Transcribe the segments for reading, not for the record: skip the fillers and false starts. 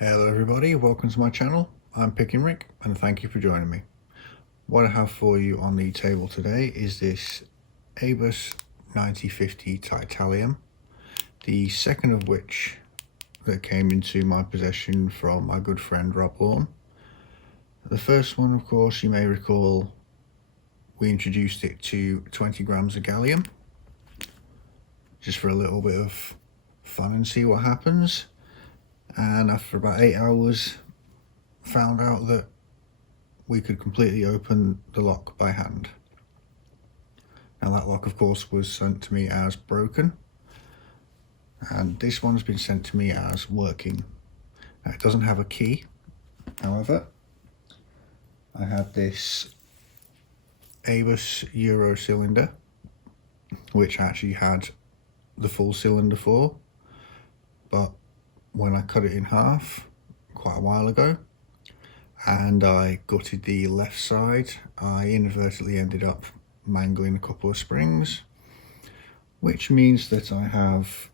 Hello everybody, welcome to my channel. I'm Picking Rick and thank you for joining me. What I have for you on the table today is this Abus 9050 Titalium, the second of which that came into my possession from my good friend Rob Lawn. The first one, of course, you may recall, we introduced it to 20 grams of gallium just for a little bit of fun and see what happens. And after about 8 hours found out that we could completely open the lock by hand. Now that lock, of course, was sent to me as broken, and this one's been sent to me as working. Now it doesn't have a key, however. I had this Abus Euro cylinder, which actually had the full cylinder for, but when I cut it in half quite a while ago and I gutted the left side, I inadvertently ended up mangling a couple of springs, which means that I have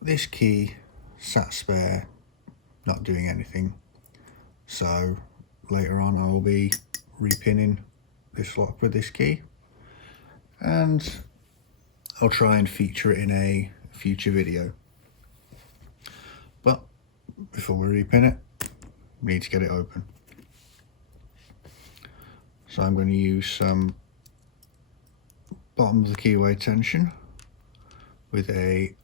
this key sat spare, not doing anything. So later on I will be repinning this lock with this key, and I'll try and feature it in a future video. But before we repin it, we need to get it open. So I'm going to use some bottom of the keyway tension with a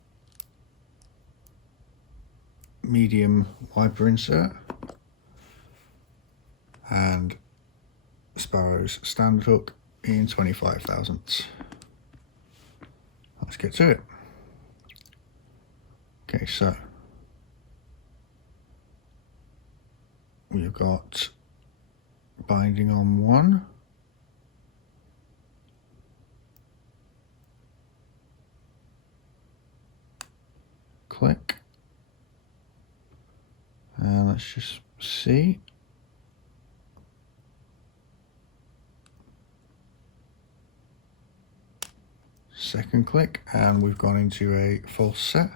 medium wiper insert and Sparrow's stand hook in 25 thousandths. Let's get to it. Okay, so we've got binding on one, click, and let's just see. Second click, and we've gone into a false set.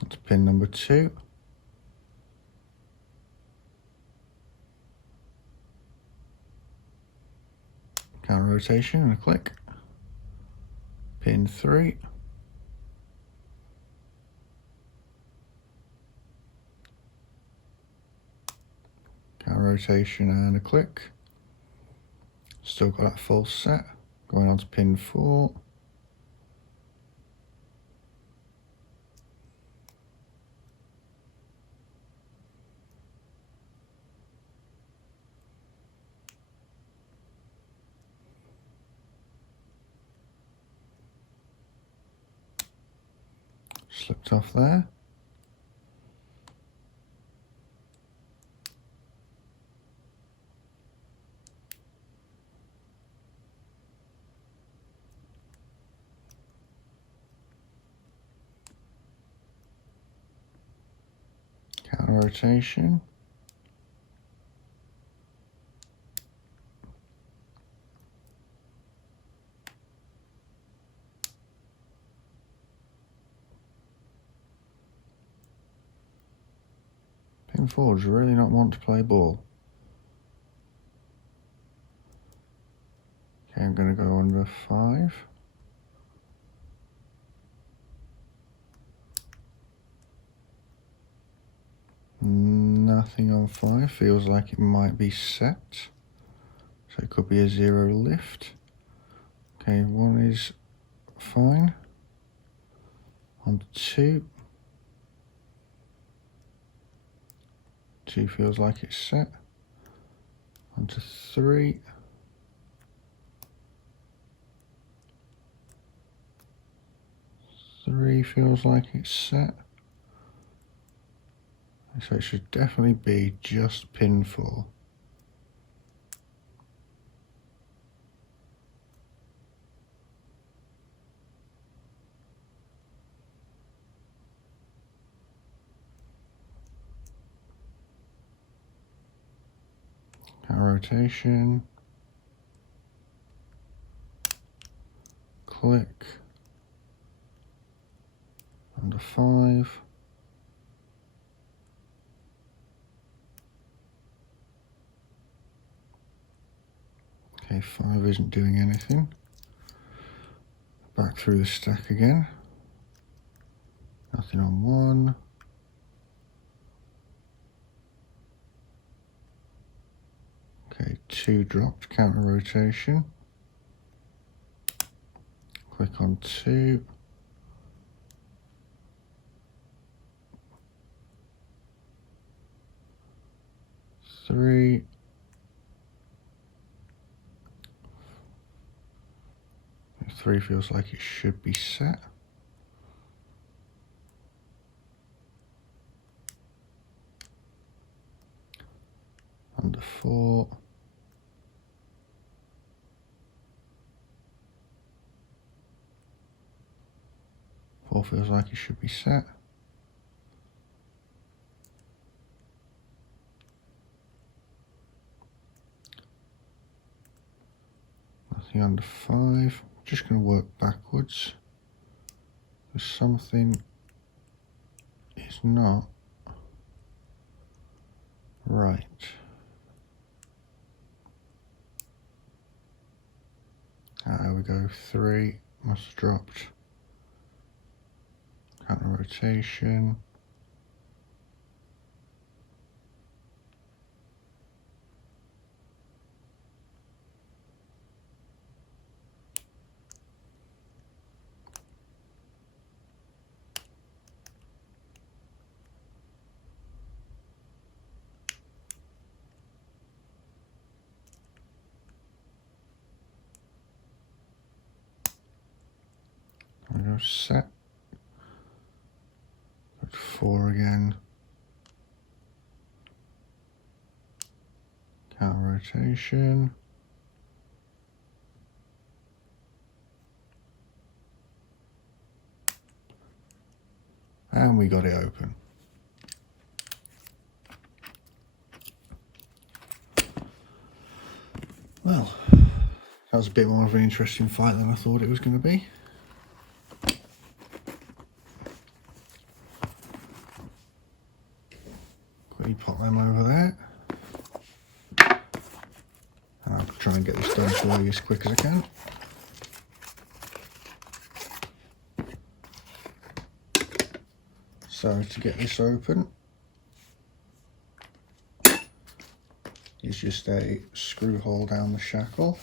That's pin number 2. Counter rotation and a click. Pin 3. Counter rotation and a click. Still got that false set. Going on to pin 4. Slipped off there. Counter rotation. Pin 4 does really not want to play ball. Okay, I'm going to go under 5. Nothing on 5, feels like it might be set, so it could be a 0 lift. Okay, 1 is fine. On 2. 2 feels like it's set. On to 3. 3 feels like it's set. So it should definitely be just pin 4. Rotation, click, under 5, Okay, 5 isn't doing anything. Back through the stack again. Nothing on 1. Okay, 2 dropped, counter rotation. Click on 2. Three. 3 feels like it should be set. Under 4. 4 feels like it should be set. Nothing under 5. Just going to work backwards. Because something is not right. There we go. 3 must have dropped. Counter rotation. There we go. Set. 4 again. Counter rotation. And we got it open. Well, that was a bit more of an interesting fight than I thought it was going to be. Quickly pop them over there. And I'll try and get this done for you as quick as I can. So to get this open, is just a screw hole down the shackle.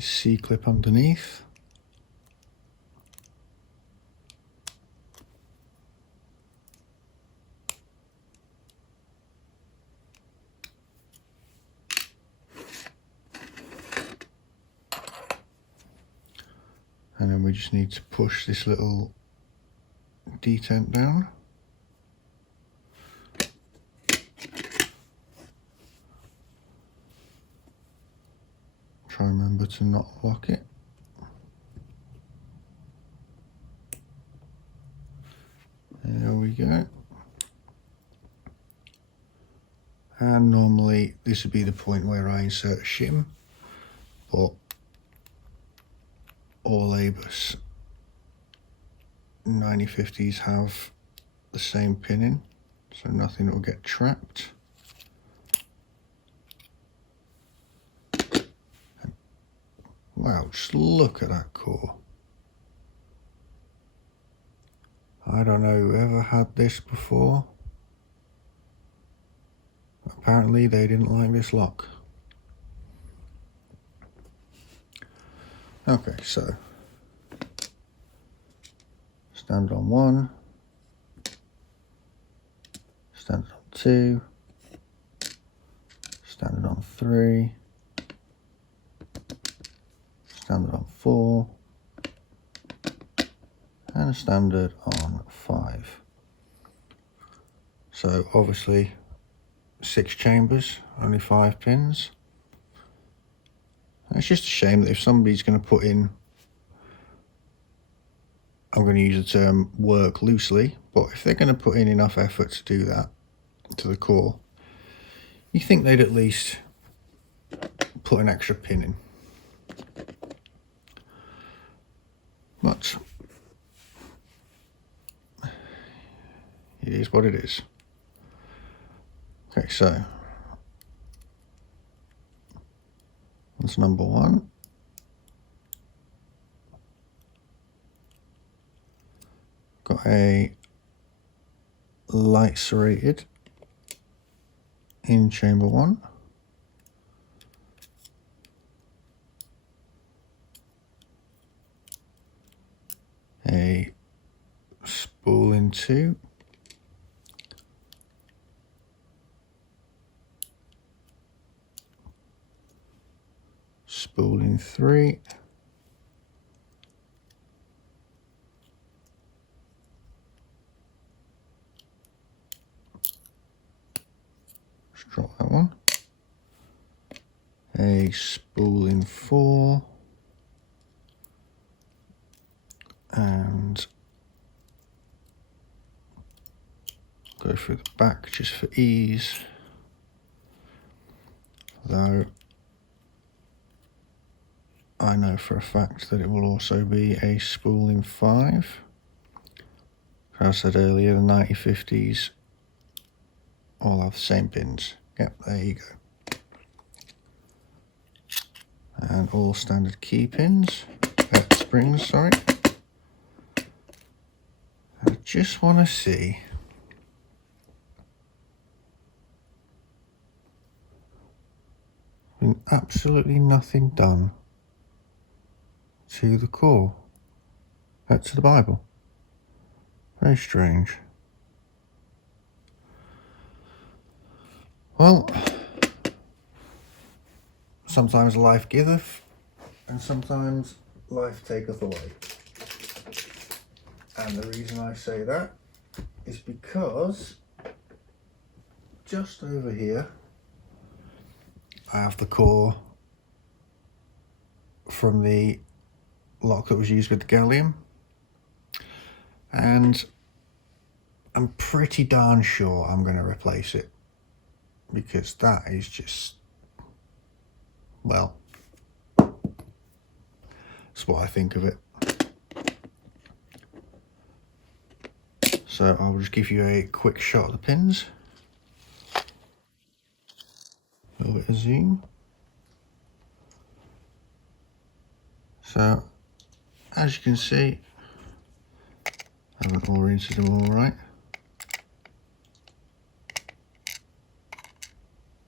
C-clip underneath. And then we just need to push this little detent down. Try and remember to not lock it. There we go. And normally this would be the point where I insert a shim, but all ABUS 9050s have the same pinning, so nothing will get trapped. Wow, just look at that core. I don't know who ever had this before. Apparently they didn't like this lock. Okay, so standard on 1, standard on 2, standard on 3, standard on 4, and a standard on 5. So obviously 6 chambers, only 5 pins. And it's just a shame that if somebody's going to put in I'm going to use the term work loosely, but if they're going to put in enough effort to do that to the core, you think they'd at least put an extra pin in. But it is what it is. Okay, so that's number one. Got a light serrated in chamber one. A spool in two. Spool in three. Let's drop that one. A spool in four. And go through the back just for ease, though I know for a fact that it will also be a spool in five. As I said earlier, the 9050s all have the same pins. Yep, there you go. And all standard key pins, springs, sorry. I just want to see absolutely nothing done to the core, to the Bible. Very strange. Well, sometimes life giveth and sometimes life taketh away. And the reason I say that is because just over here I have the core from the lock that was used with the gallium, and I'm pretty darn sure I'm going to replace it, because that is just, well, that's what I think of it. So I'll just give you a quick shot of the pins. A little bit of zoom. So as you can see, I haven't oriented them all right,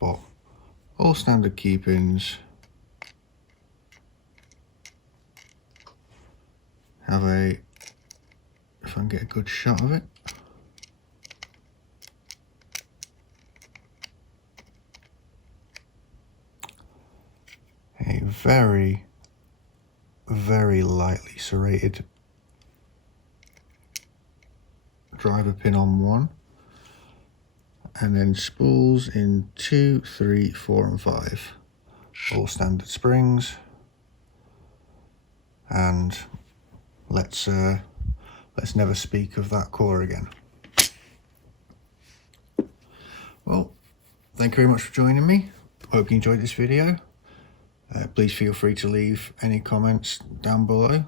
but all standard key pins have a, if I can get a good shot of it, a very, very lightly serrated driver pin on one, and then spools in 2, 3, 4 and 5, all standard springs. And let's never speak of that core again. Well, thank you very much for joining me. Hope you enjoyed this video. Please feel free to leave any comments down below,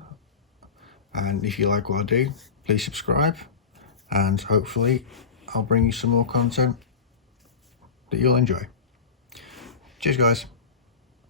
and if you like what I do, please subscribe, and hopefully I'll bring you some more content that you'll enjoy. Cheers guys.